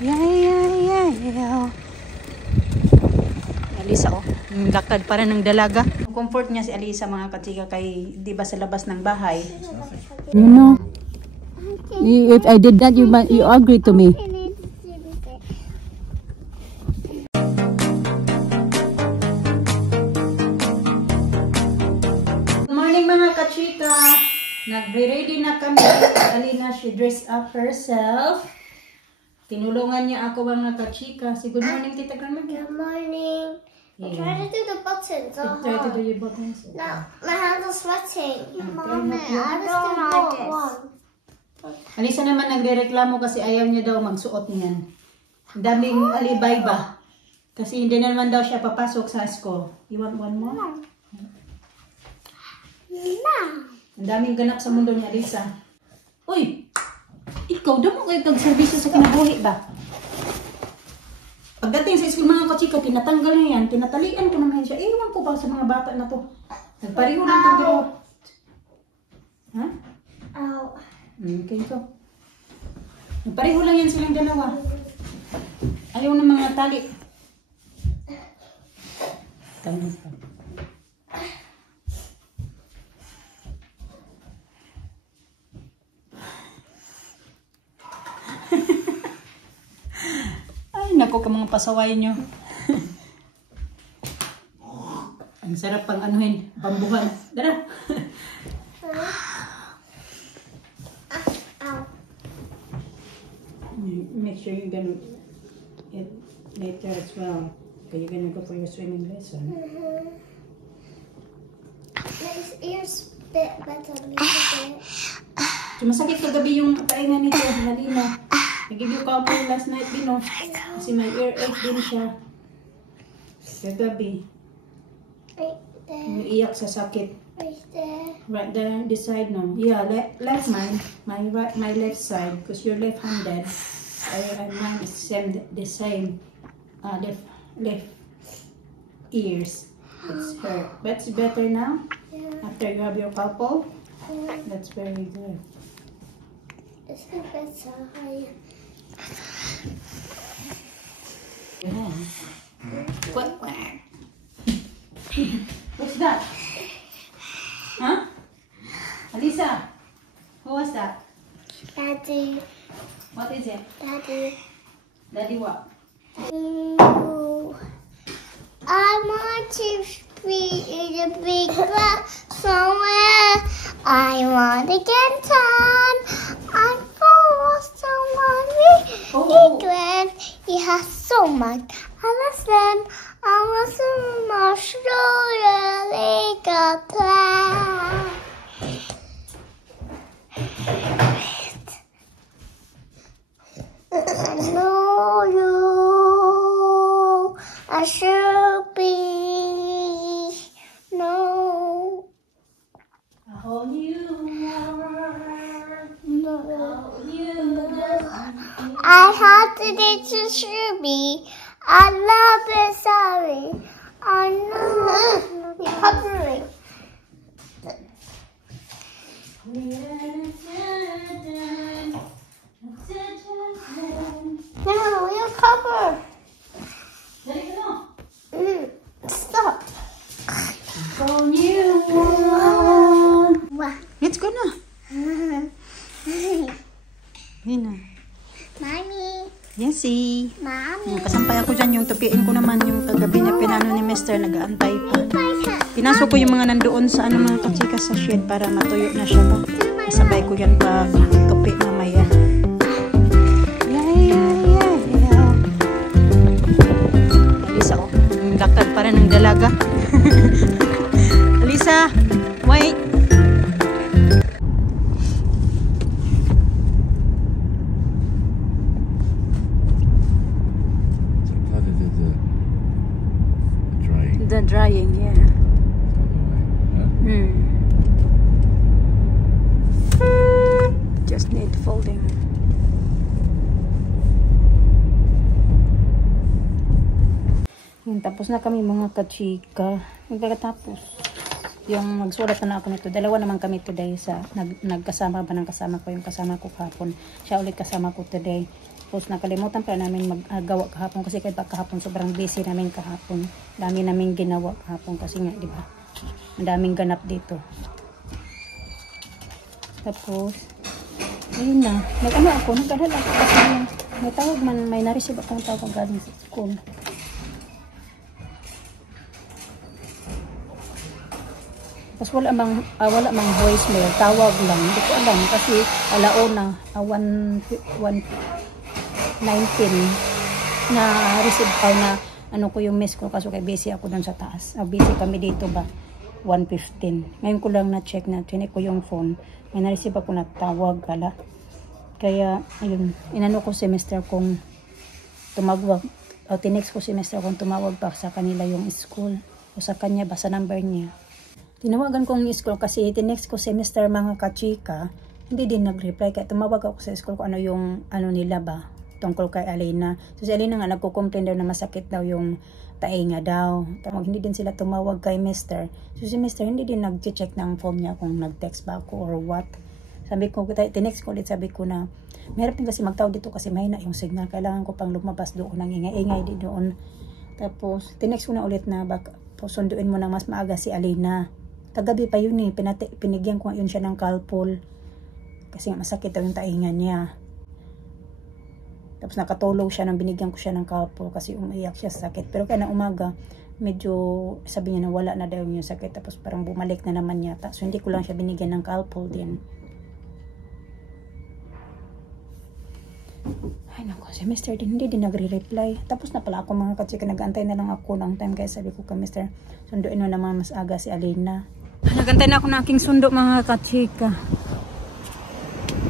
Yeah. Alisa, oh. Lakad para ng dalaga. Comfort niya si Alisa, mga kachika, kay di ba sa labas ng bahay. You know, if I did that, you agree to me. Good morning, mga kachika. Nagre-ready na kami. Alina, she dressed up herself. Tinulungan niya ako, mga kachika. Say good morning, Tita Grandma. Good morning. I tried to do the buttons. Try to do your buttons. No, my hands are sweating. Mommy, I don't like this. Alisa naman nagrereklamo kasi ayaw niya daw magsuot niyan. Ang daming alibay ba? Kasi hindi na naman daw siya papasok sa school. You want one more? No. Ang daming ganap sa mundo ni Alisa. Uy! Ikaw, daw mo kayo tag-servisyo sa kinabuhi ba? Pagdating sa school, mga kachika, tinatanggal na yan. Tinatalian ko naman siya. Ewan ko ba sa mga bata na to? Nagpariho lang itong giro. Ha? Ow. Okay, ikaw. Nagpariho lang yan silang dalawa. Ayaw ng mga tali. Tama pa. Nako ka mga pasaway nyo. Ang sarap pang anuhin, pambuhan. Dara. Make sure you're gonna eat later as well. Okay, you're gonna go for your swimming lesson. His ears bit better. Sumasakit kagabi yung painga nito, Halina. I-give you coffee last night, Bino. Kasi may earache din siya. Kagabi. Right there. Umiiyak sa sakit. Right there. Right there, this side now. Yeah, left mine. My left side. Because you're left-handed. Mine is the same. Left ears. It's hurt. But it's better now. Yeah. After you have your couple. That's very good. It's better. Yeah. What? What's that? Huh? Alisa? Who was that? Daddy. What is it? Daddy. Daddy what? Ooh. I want to be in a big glass somewhere. I want to get time. I'm full of someone when he has so much. I listen. I listen much really got plan. I know you. I should be. No. A whole new world. No. I I had to get to Shubi. I love it, sorry. I know. You're covering. No, you're covered. Stop. Let's go na. Yun na. Mommy. Yesi. Mommy. Kasampay ako dyan yung tupiin ko naman yung kagabi niya pinano ni Mr. Nag-aantay pa. Pinasok ko yung mga nandoon sa mga kachika sa shed para matuyo na siya ba. Sabay ko yan pa tupi mamaya. Alisa, oh. Lakad para ng dalaga. Alisa, wait. The drying, yeah. Just need folding. Tapos na kami mga kachika. Magkakatapos. Yung magsulat na ako nito. Dalawa naman kami today sa nagkasama ba ng kasama ko. Yung kasama ko kahapon. Siya ulit kasama ko today. Tapos nakalimutan pa namin maggawa kahapon kasi kahit kahapon sobrang busy namin kahapon. Dami namin ginawa kahapon kasi nga, di ba? Ang daming ganap dito. Tapos, ayun na. Nag-ano ako, nag-alala ako kasi may tawag man, may na-receive akong tawag galing sa school. Tapos wala mang voicemail, tawag lang. Hindi ko alam kasi alauna, 1:19 na receive ko na ano ko yung miss ko kasi kay busy ako doon sa taas. Busy kami dito ba? 1:15. Ngayon ko lang na-check na, tinik ko yung phone. May na-receive ako na tawag kala. Kaya, ayun, inano ko semester kung tumawag, o tinext ko semester kung tumawag pa sa kanila yung school. O sa kanya ba, sa number niya. Tinawagan ko yung school kasi tinext ko semester mga kachika, hindi din nag-reply. Kaya tumawag ako sa school kung ano yung ano nila ba, tungkol kay Alina. So si Alina nga nagko-complain daw na masakit daw yung tainga daw. Tawag, hindi din sila tumawag kay Mr. So si Mr. hindi din nag-check ng phone niya kung nag-text ba ako or what. Sabi ko, tinext ko ulit, sabi ko na, mahirap din kasi magtawag dito kasi mahina yung signal. Kailangan ko pang lumabas doon ng ingay-ingay di doon. Tapos, tinext ko na ulit na, baka sunduin mo na mas maaga si Alina. Kagabi pa yun eh, pinigyan ko yun siya ng Calpol. Kasi masakit daw yung tainga niya. Tapos nakatulog siya nang binigyan ko siya ng Calpol kasi umiyak siya sa sakit. Pero kaya na umaga, medyo sabi niya na wala na daw yung sakit. Tapos parang bumalik na naman yata. So hindi ko lang siya binigyan ng Calpol din. Ay naku, si Mr. din hindi din nagre-reply. Tapos na pala ako mga kachika, nag-antay na lang ako ng time kaya sabi ko kay Mr. sunduin mo naman mas aga si Alina. Nag-antay na ako ng aking sundo mga kachika.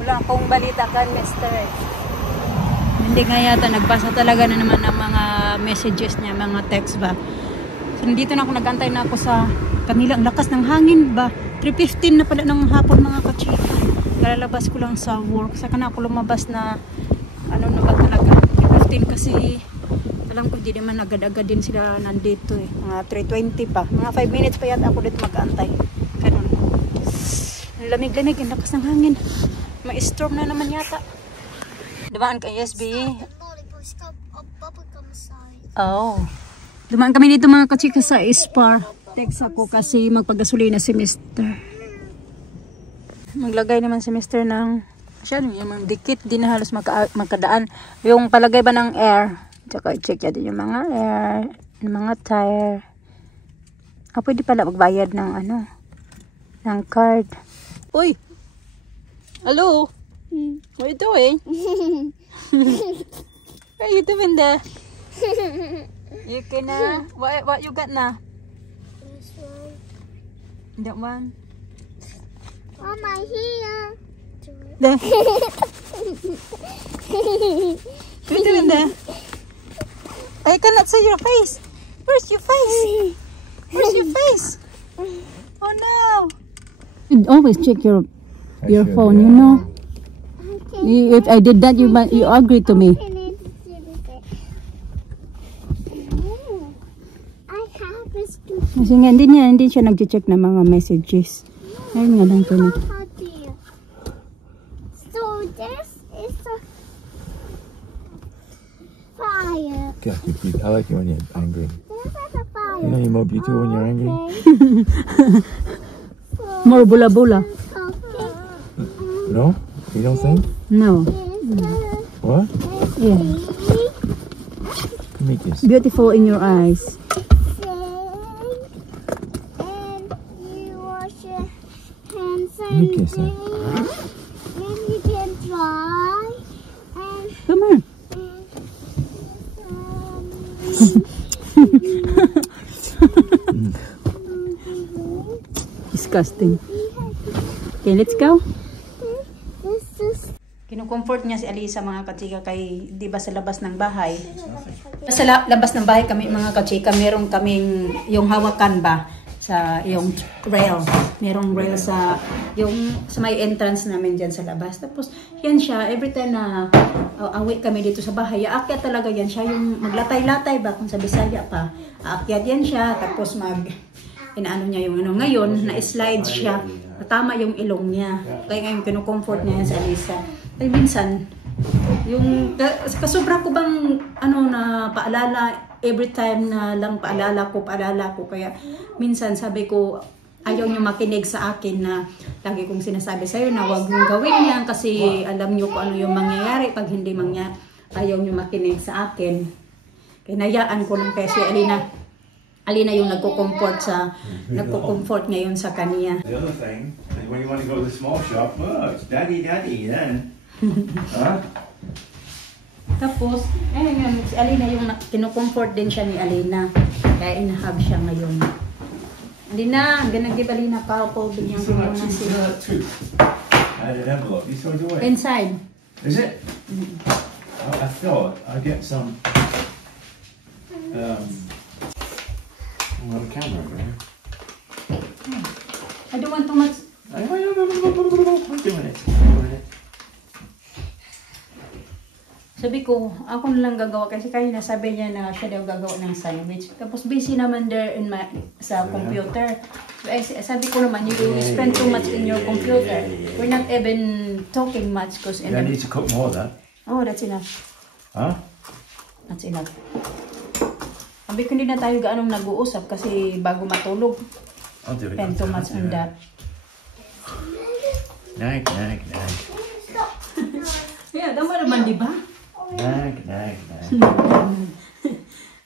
Wala akong balita kan Mr. Hindi nga yata, nagbasa talaga na naman ng mga messages niya, mga text ba. So nandito na ako, nag-antay na ako sa kanila. Ang lakas ng hangin ba. 3:15 na pala ng hapon mga kachika. Kalalabas ko lang sa work. Saka na ako lumabas na ano na ba talaga 3:15 kasi alam ko hindi naman agad-agad din sila nandito eh. Mga 3:20 pa. Mga 5 minutes pa yata ako dito mag-aantay. Ganun. Ang lamig-lamig. Ang lakas ng hangin. May storm na naman yata. Dumaan ka SB? Oh. Dumaan kami dito mga kachika sa Spar. Text ako kasi magpagasolina si Mr. Maglagay naman si Mr. ng siya, yung dikit, di na halos magkadaan. Yung palagay ba ng air. Tsaka i-check din yung mga air, yung mga tire. Pwede pala magbayad ng ano, ng card. Uy! Hello! What are you doing? What are you doing there? You can, what you got na? That one. Mama, here. There. What are you doing there? I cannot see your face. Where's your face? Where's your face? Oh no! You always check your phone, you know. If I did that, you agree to me. Kasi nga, hindi siya nag-check ng mga messages. Ayun nga lang po. So this is a fire. Yeah, you're cute. I like you when you're angry. This is a fire. You know you're more beautiful when you're angry. More bula-bula. Okay. No? You don't think? No. What? Yeah. Give me a kiss. Beautiful in your eyes. And you wash your hands Give me a kiss, then. then you can try and Come on. Disgusting. Okay, let's go. Kinukomfort niya si Alisa mga kachika kay, di ba sa labas ng bahay? Sa labas ng bahay kami mga kachika, meron kaming yung hawakan ba sa yung rail. Merong rail sa may entrance namin diyan sa labas. Tapos yan siya, every time na awi kami dito sa bahay, aakyat talaga yan siya, yung maglatay-latay ba kung sa Bisaya pa. Aakyat yan siya, tapos inaano niya yung ano. Ngayon, na-slide siya. Tama yung ilong niya. Kaya ngayon, kinukomfort niya yan sa Alisa. Ay, minsan, Yung kasobra ko bang ano na paalala every time na lang paalala ko kaya minsan sabi ko ayaw niyo makinig sa akin na lagi kong sinasabi sa iyo na wag niyo gawin yan kasi alam niyo kung ano yung mangyayari pag hindi ayaw niyo makinig sa akin. Kinayaan ko lang kasi Alina yung nagko-comfort ngayon sa kanya. The other thing, when you want to go to the small shop, oh, it's daddy then. Huh? Tapos, si Alina yung kino-comfort din siya ni Alina. Kaya inahag siya ngayon. Alina, I'm gonna give Alina purple. Bigyan ko muna siya. I had an envelope. You throw it away. Inside. Is it? I thought I'd get some. We'll have a camera over here. I don't want too much. I'm doing it. Sabi ko, ako na lang gagawa kasi kanina sabi niya na siya daw gagawa ng sandwich. Tapos busy naman there sa computer. So, sabi ko naman, you spend too much in your computer. We're not even talking much because I need to cook more of that. Oh, that's enough. Huh? That's enough. Sabi ko hindi na tayo gaanong nag-uusap kasi bago matulog. I'll do it. Spend too much on that. Nag. Yeah, tama naman, di ba? Nag.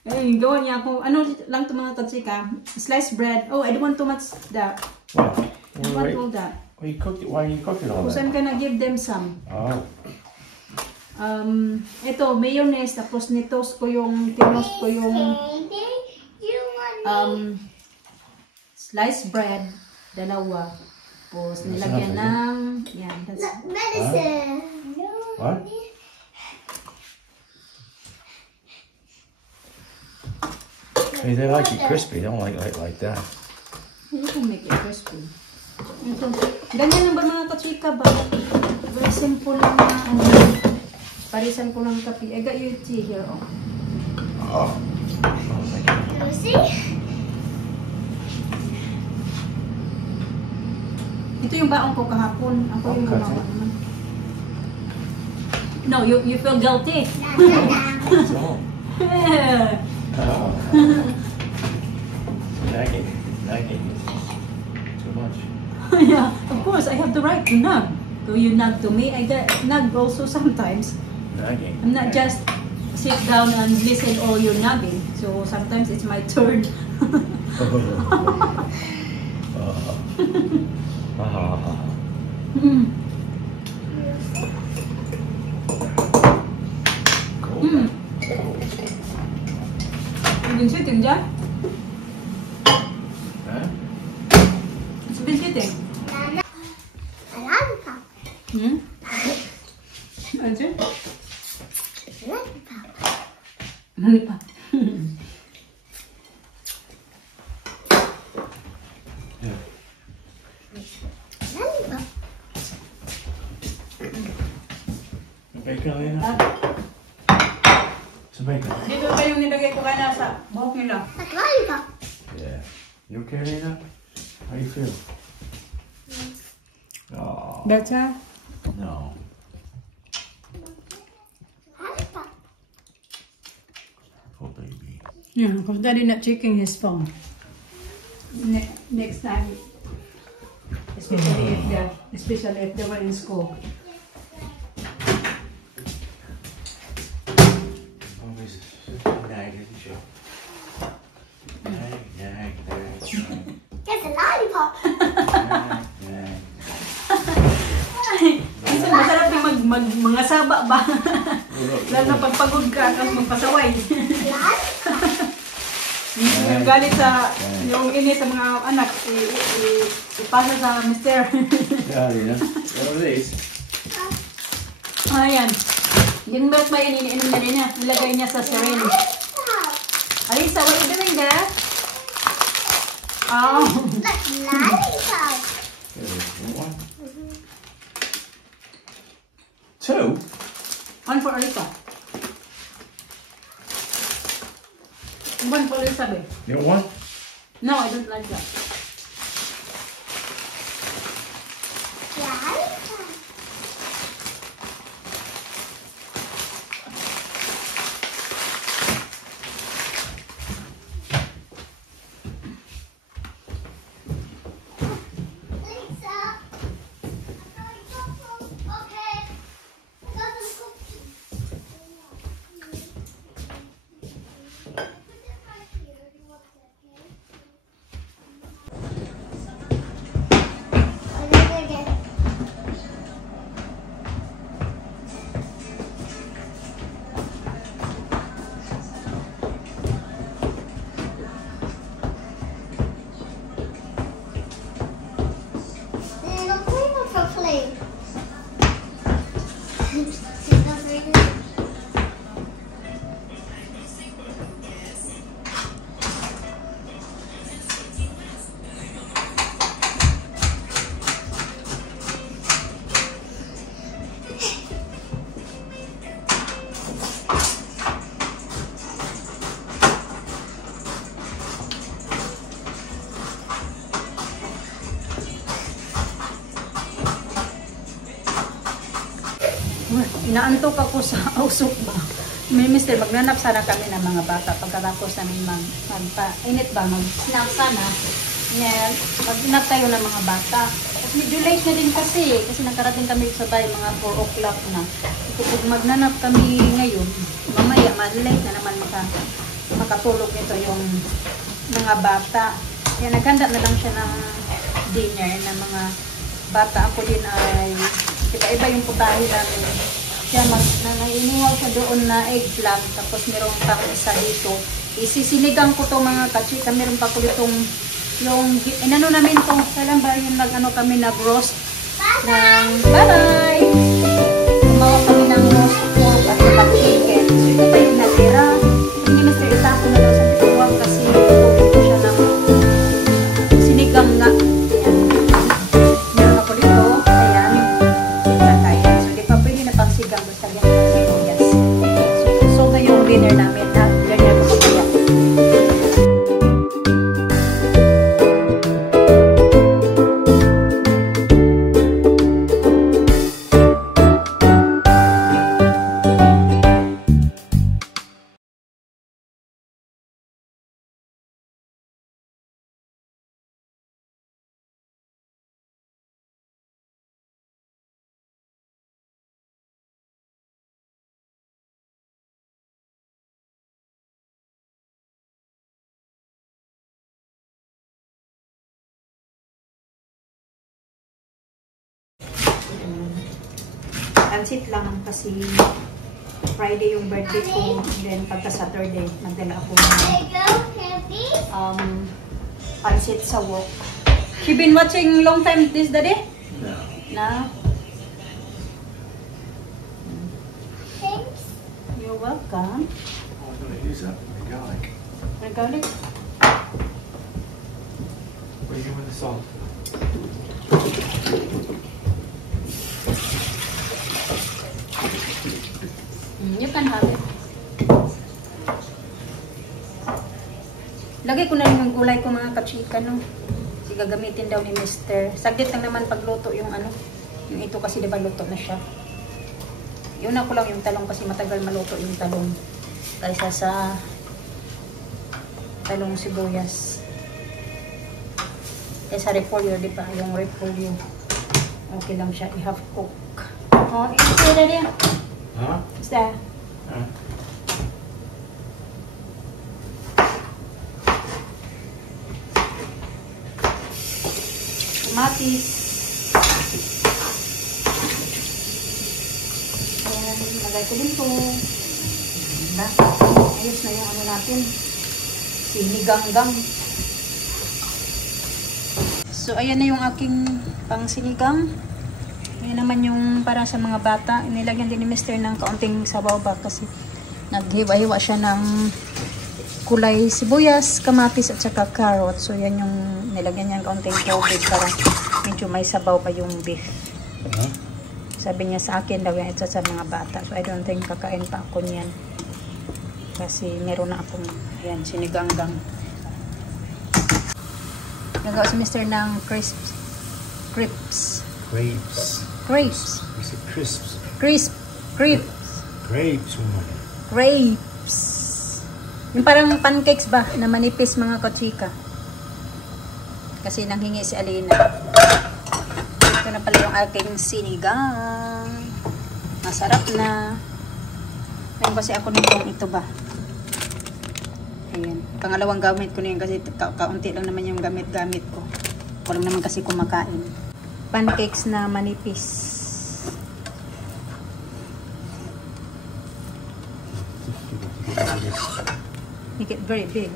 Eh, gawa niya ako. Ano lang ito mga tatsika? Sliced bread. Oh, I don't want too much that. What? I don't want all that. Well, why are you cooking all Kung that? saan ka na give them some. Oh. Ito, mayonnaise. Tapos tinost ko yung sliced bread. Dalawa. Tapos nilagyan ng yan. Medicine. What? Hey, they like it crispy. They don't like it like that. You can make it crispy. Ito. Ganyan lang ba mga katsika ba? Very simple lang na parisan ko lang kape. I got your tea here. Oh. Lucy? Ito yung baon ko kahapon. Ako yung gumawa naman. No, you feel guilty. Oh. Oh. Nagging. Too much. Yeah, of course, I have the right to nag. So you nag to me, I get nag also sometimes. Nagging. I'm not just sit down and listen all your nagging. So sometimes it's my turn. You've been sitting, Jack? Huh? It's been sitting. Lollipop. What's it? Lollipop. Lollipop. Lollipop. Some bacon, Lena? Some bacon. Dito pa yung nilagay ko kana sa buhok nila. Like lollipop. Yeah. You okay, Lena? How you feel? Oh, Better? no. Lollipop. Poor baby. Yeah, because Daddy not checking his phone. Next time, especially if they were in school. Always nag, isn't she? Nag. There's a lollipop. Nag. Minsan masarap yung mga saba ba? Lalo na pagpagod ka, tapos magpasaway. Yung galit sa, yung init sa mga anak, ipasa sa mister. Yeah, Lena. What are these? Ayan. Yung milk ba yun, iniinom na rin niya. Nilagay niya sa syringe. Alisa, what are you doing there? Oh. Like lollipop. One. Two? One for Alisa. One for Alisa, babe. You want one? No, I don't like that. Lollipop. inaantok ako sa usok ba. Mister, magnanap sana kami ng mga bata pagkatapos namin magpa-init ba, mag-snack sana. Yan, mag-inap tayo ng mga bata. At medyo late na din kasi nakarating kami sa bahay mga 4 o'clock na. Kung magnanap kami ngayon, mamaya, late na naman makatulog nito yung mga bata. Yan, naghanda na lang siya ng dinner ng mga bata. Ako din ay iba-iba yung putahe namin. Siya iniwal siya doon na eggplant, tapos meron pa isa dito. Isisinigang ko to mga kachika, meron pa ko ditong yung inano namin to, kailan ba yung nag-ano kami nag-roast ng bye-bye! Gumawa kami ng roast pork at saka chicken. So ito pa yung natira. Hindi na siya itako na daw sa bituwag kasi ito siya ng sinigang nga. Meron ako dito, ayan, kakain. So di pa pwede na pang sigang, basta yan ang sibuyas. So na yung dinner namin na ganyan ko kaya. Pansit lang kasi Friday yung birthday ko, and then pagka Saturday nagdala ako ng pansit sa wok. She been watching long time this daddy? No. No? Thanks. You're welcome. Oh, I'm gonna use that for the garlic. My garlic? What are you doing with the salt? You can have it. Lagay ko na rin yung gulay ko mga kachika, no? Kasi gagamitin daw ni Mr. Saglit lang naman pagluto yung ano. Yung ito kasi diba luto na siya. Yun ako lang yung talong kasi matagal maluto yung talong. Kaysa sa talong sibuyas. Kaysa repolyo, diba? Yung repolyo. Okay lang siya. I-half cook. Oh, ito na rin. Huh? What's that? Huh? Kamatis. Ayan, lagay ko dito. Diba? Ayos na yung ano natin. Siniganggang. So, ayan na yung aking pang sinigang. Ayan naman yung para sa mga bata. Nilagyan din ni Mr. ng kaunting sabaw ba kasi naghiwa-hiwa siya ng kulay sibuyas, kamatis at saka carrot. So yan yung nilagyan niya ng kaunting tubig para medyo may sabaw pa yung beef. Sabi niya sa akin daw yan ito sa mga bata. So I don't think kakain pa ako niyan. Kasi meron na akong ayan, siniganggang. Nagawa si Mr. ng crepes. Grapes. Grapes. Is it crisps? Crisp. Grapes. Grapes, woman. Grapes. Yung parang pancakes ba na manipis mga kachika. Kasi nanghingi si Alina. Ito na pala yung aking sinigang. Masarap na. Ngayon kasi ako nitong ito ba. Ayan. Pangalawang gamit ko na yun kasi kaunti lang naman yung gamit-gamit ko. Walang naman kasi kumakain. Pancakes na manipis. Make it very big.